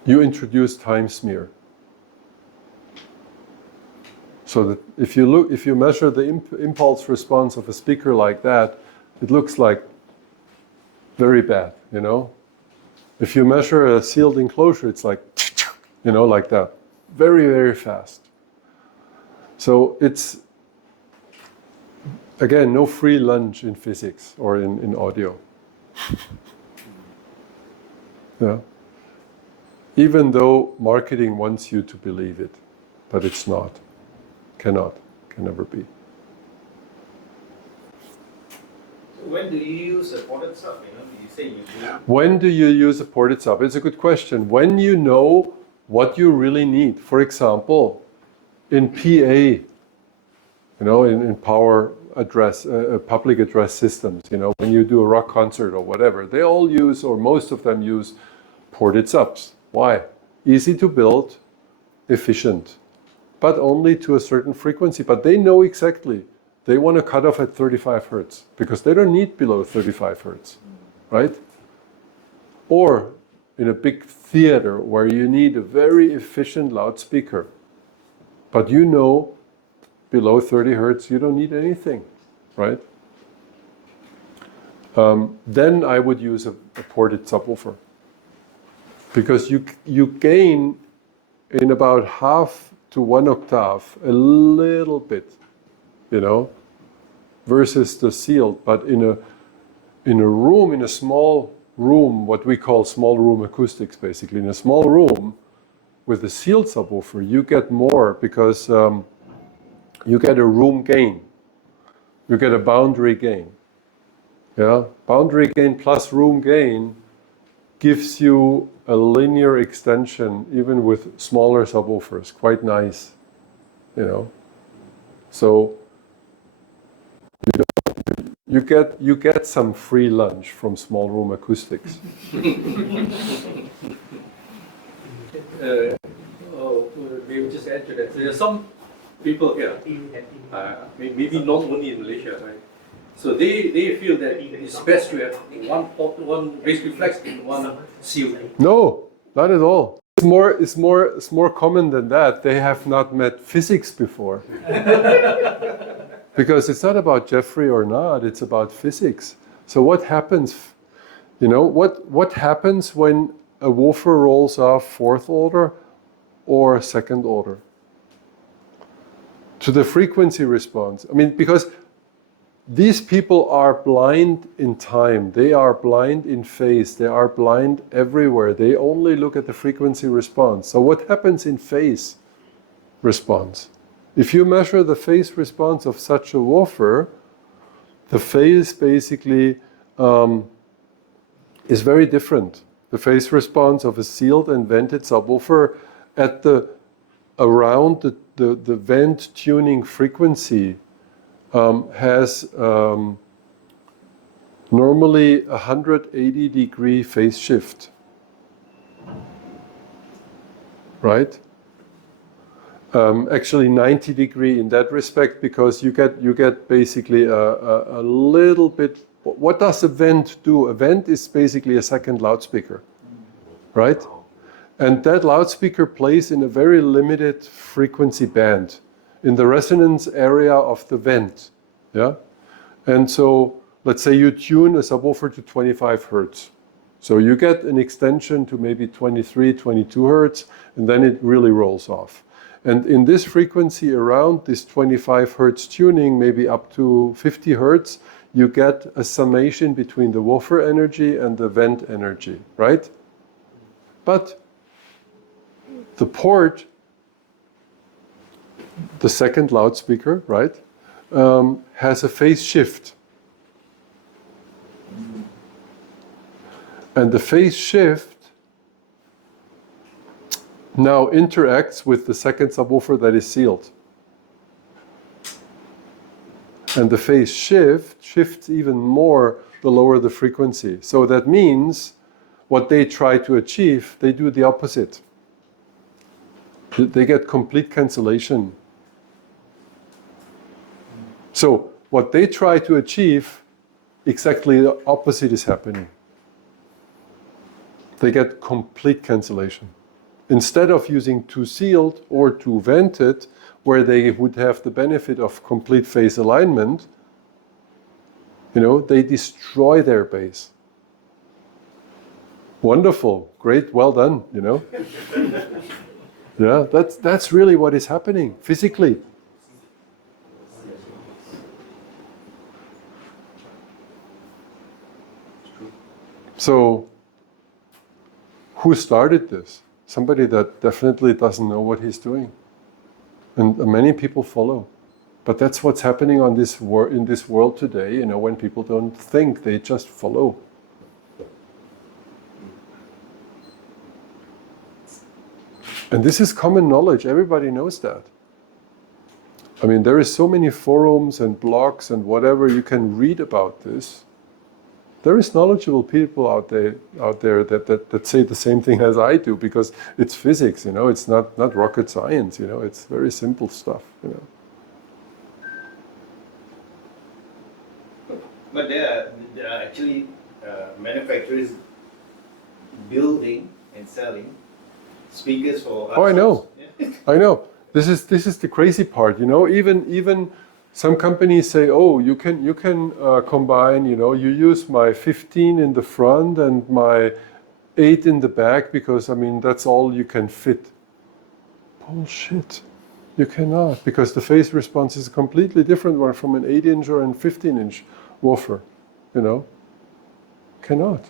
you introduce time smear. So that if you measure the impulse response of a speaker like that, it looks like very bad, you know. If you measure a sealed enclosure, it's like, you know, like that, very, very fast. So it's, again, no free lunch in physics or in audio. Yeah. Even though marketing wants you to believe it, but it's not. Cannot, can never be. when do you use a ported sub? You say you do. When do you use a ported sub? It's a good question. When you know what you really need. For example, in PA, in power address, public address systems, you know, when you do a rock concert or whatever, they all use, or most of them use, ported subs. Why? Easy to build, efficient, but only to a certain frequency. But they know exactly. They want to cut off at 35 hertz because they don't need below 35 hertz, right? Or in a big theater where you need a very efficient loudspeaker, but you know below 30 hertz you don't need anything, right? Then I would use a ported subwoofer because you gain in about half to 1 octave a little bit, you know, versus the sealed. But in a room, in a small room, what we call small room acoustics, basically, in a small room with a sealed subwoofer, you get more because you get a room gain, you get a boundary gain. Yeah, boundary gain plus room gain gives you a linear extension, even with smaller subwoofers, quite nice, you know. So you get some free lunch from small room acoustics. Maybe just add to that. There are some people here, maybe not only in Malaysia, right? So they feel that it's best to have one base reflex and one seal. No, not at all. It's more common than that. They have not met physics before. Because it's not about Geoffrey or not, it's about physics. So what happens, you know, what happens when a woofer rolls off fourth order or second order? To the frequency response. I mean, because these people are blind in time, they are blind in phase, they are blind everywhere. They only look at the frequency response. So what happens in phase response? If you measure the phase response of such a woofer, the phase basically is very different. The phase response of a sealed and vented subwoofer at around the vent tuning frequency has normally 180-degree phase shift, right? Actually 90-degree in that respect, because you get basically a little bit. What does a vent do? A vent is basically a second loudspeaker, right? And that loudspeaker plays in a very limited frequency band, in the resonance area of the vent, yeah? And so, let's say you tune a subwoofer to 25 hertz. So you get an extension to maybe 23, 22 hertz, and then it really rolls off. And in this frequency around this 25 hertz tuning, maybe up to 50 hertz, you get a summation between the woofer energy and the vent energy, right? But the port, the second loudspeaker, right, has a phase shift. And the phase shift now interacts with the second subwoofer that is sealed. And the phase shifts even more the lower the frequency. So that means what they try to achieve, they do the opposite. They get complete cancellation. So what they try to achieve, exactly the opposite is happening. They get complete cancellation. Instead of using two sealed or two vented, where they would have the benefit of complete phase alignment, you know, they destroy their base. Wonderful, great, well done, you know. Yeah, that's really what is happening physically. So, who started this? Somebody that definitely doesn't know what he's doing. And many people follow. But that's what's happening on this in this world today, you know, when people don't think, they just follow. And this is common knowledge, everybody knows that. I mean, there is so many forums and blogs and whatever you can read about this. There is knowledgeable people out there that say the same thing as I do, because it's physics, you know, it's not rocket science, you know, it's very simple stuff, you know. But there are actually manufacturers building and selling speakers for. Oh, I know. Yeah. I know. This is the crazy part, you know. Even some companies say, oh, you can combine, you know, you use my 15 in the front and my 8 in the back, because I mean that's all you can fit. Bullshit. You cannot, because the phase response is a completely different one from an 8-inch or a 15-inch woofer, you know. Cannot.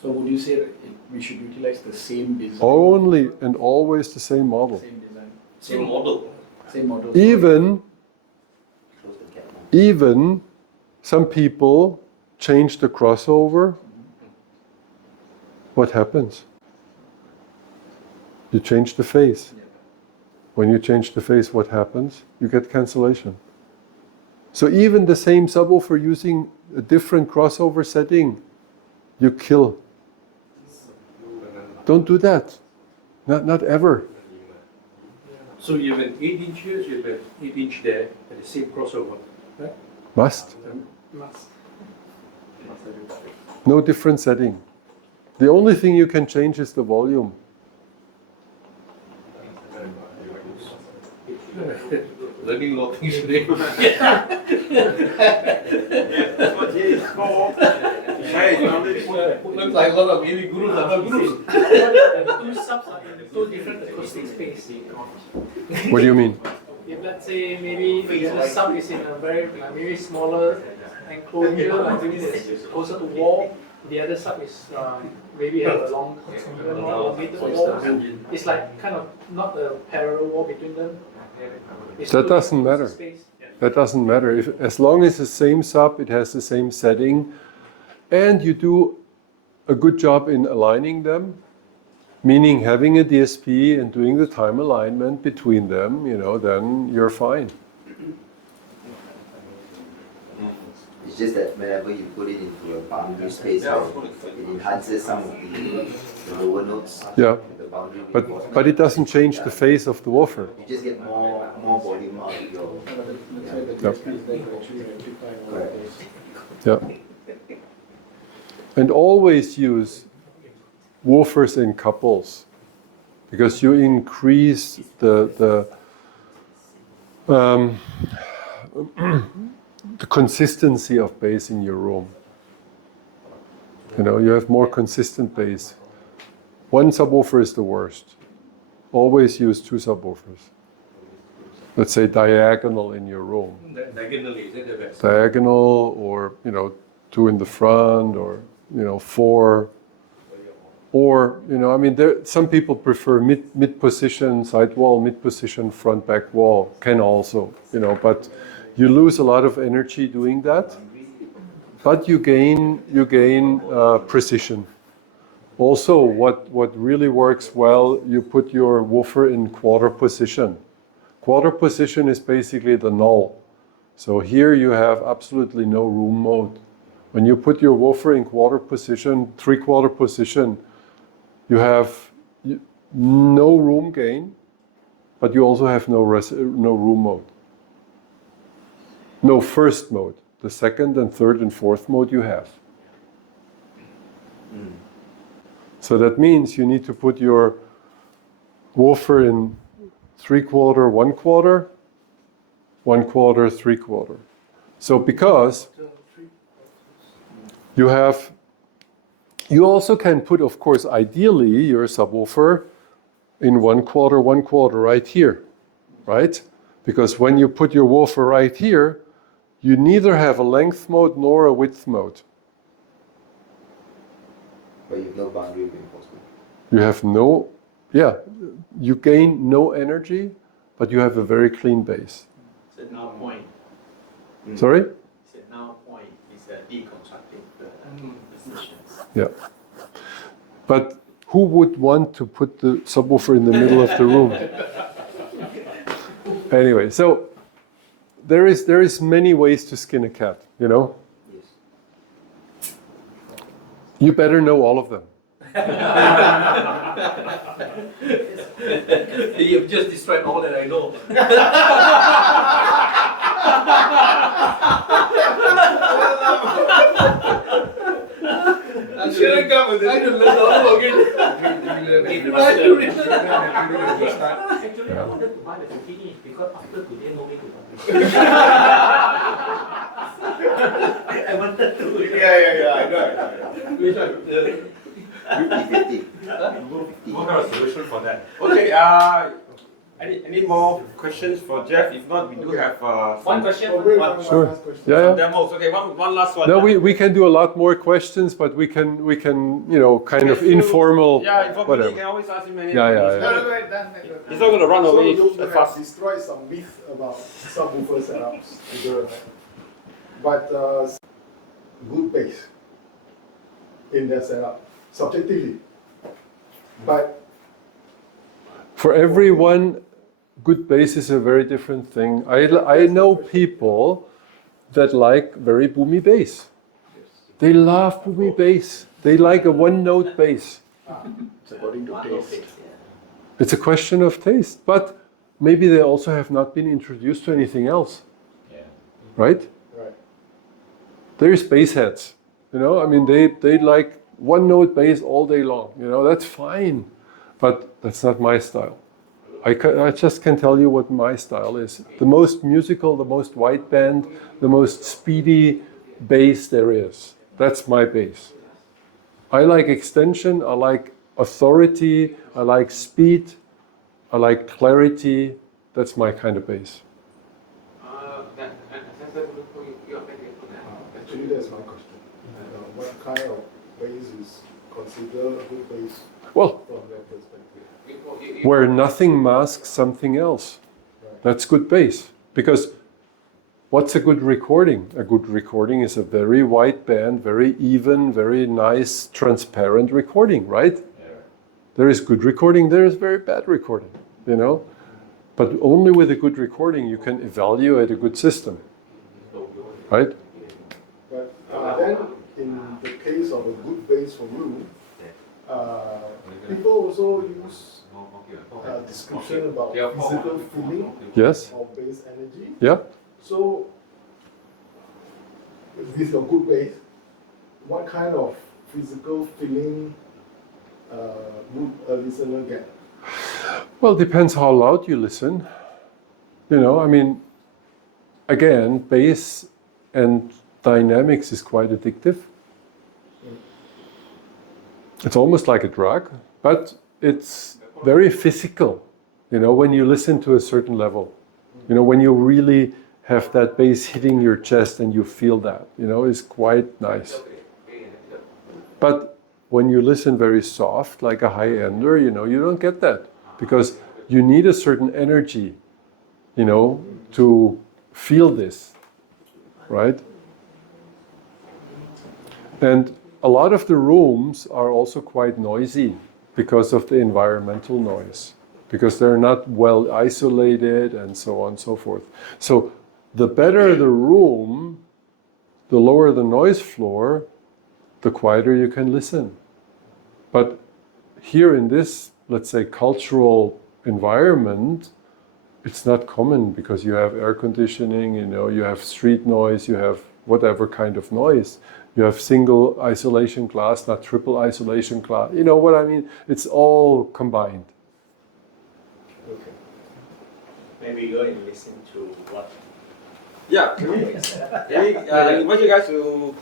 So would you say that we should utilize the same design? Only and always the same model. Same design. Same model. Same model. Even some people change the crossover. What happens? You change the phase. When you change the phase, what happens? You get cancellation. So even the same subwoofer using a different crossover setting, you kill. Don't do that. Not ever. So you have an 8-inch here, you have an 8-inch there, and the same crossover. Right? Must. Must. No different setting. The only thing you can change is the volume. Learning a lot of things today. That's what he is called. Hey, knowledge. Looks like a lot of maybe gurus are not gurus. Two subs are in two different acoustic space. What do you mean? If let's say maybe the sub is in a very maybe smaller enclosure, like maybe it's closer to wall, the other sub is maybe have a long, even more elongated wall. It's like kind of not a parallel wall between them. It's That two doesn't acoustic matter. space. That doesn't matter. As long as the same sub, it has the same setting, and you do a good job in aligning them, meaning having a DSP and doing the time alignment between them, you know, then you're fine. It's just that whenever you put it into a boundary space, it enhances some of the lower notes. Yeah, The boundary but reinforcement. it doesn't change the phase of the woofer. You just get more volume out of your. That's why the DSP is there to actually rectify all of this. Yeah. And always use woofers in couples, because you increase the consistency of bass in your room. You know, you have more consistent bass. One subwoofer is the worst. Always use 2 subwoofers. Let's say diagonal in your room. Diagonally, is that the best? Diagonal, or, you know, 2 in the front, or, you know, 4. Or, you know, I mean, some people prefer mid position, side wall, mid position, front back wall. Can also, you know, but you lose a lot of energy doing that. But you gain precision. Also, what really works well, you put your woofer in quarter position. Quarter position is basically the null. So here you have absolutely no room mode. When you put your woofer in quarter position, 3/4 position, you have no room gain, but you also have no room mode. No first mode. The second and third and fourth mode you have. So that means you need to put your woofer in 3/4, 1/4, 1/4, 3/4. So because you also can put, of course, ideally your subwoofer in 1/4, 1/4 right here, right? Because when you put your woofer right here, you neither have a length mode nor a width mode. But you have no boundary reinforcement. You have you gain no energy, but you have a very clean bass. So now point. Sorry? So now point is deconstructing the positions. Yeah. But who would want to put the subwoofer in the middle of the room? Anyway, so there is many ways to skin a cat, you know. Yes. You better know all of them. You've just described all that I know. I shouldn't come with I this. should learn all over again. Actually, I wanted to buy the bikini because after today, no way to buy. I wanted to. Yeah, I know. Which one? 50-50. What kind of solution for that? Okay, any more questions for Jeff? If not, we do have One some question. Sure. Yeah, yeah. demos. Okay, one last one. No, we can do a lot more questions, but we can you know, kind of informal. Yeah, informally, whatever. you can always ask him anything. Yeah, yeah, He's yeah. not- He's not going to run away So you that have fast. destroyed some myths about subwoofer setups, right? But good bass in their setup, subjectively. But For everyone, good bass is a very different thing. I know people that like very boomy bass. They love boomy bass. They like a one-note bass. it's according to taste. It's a question of taste, but maybe they also have not been introduced to anything else. Right? Right. There's bass heads. You know, I mean, they like one-note bass all day long. You know, that's fine, but that's not my style. I just can tell you what my style is. The most musical, the most wideband, the most speedy bass there is. That's my bass. I like extension, I like authority, I like speed, I like clarity. That's my kind of bass. Actually, that's my question. What kind of bass is considered a good bass Well, from their perspective? where nothing masks something else. That's good bass. Because what's a good recording? A good recording is a very wide band, very even, very nice, transparent recording, right? There is good recording, there is very bad recording, you know? But only with a good recording you can evaluate a good system, right? But then, in the case of a good bass for you, people also use description about physical feeling Yes? of bass energy. Yeah? So, with your good bass, what kind of physical feeling would a listener get? Well, depends how loud you listen. You know, I mean, again, bass and dynamics is quite addictive. It's almost like a drug, but it's very physical, you know, when you listen to a certain level. You know, when you really have that bass hitting your chest and you feel that, you know, it's quite nice. But when you listen very soft, like a high-ender, you know, you don't get that because you need a certain energy, you know, to feel this, right? And a lot of the rooms are also quite noisy because of the environmental noise, because they're not well isolated and so on and so forth. So the better the room, the lower the noise floor, the quieter you can listen. But here in this, let's say, cultural environment, it's not common because you have air conditioning, you know, you have street noise, you have whatever kind of noise. You have single isolation class, not triple isolation class. You know what I mean? It's all combined. Okay. Maybe go and listen to what Yeah, I invite you guys to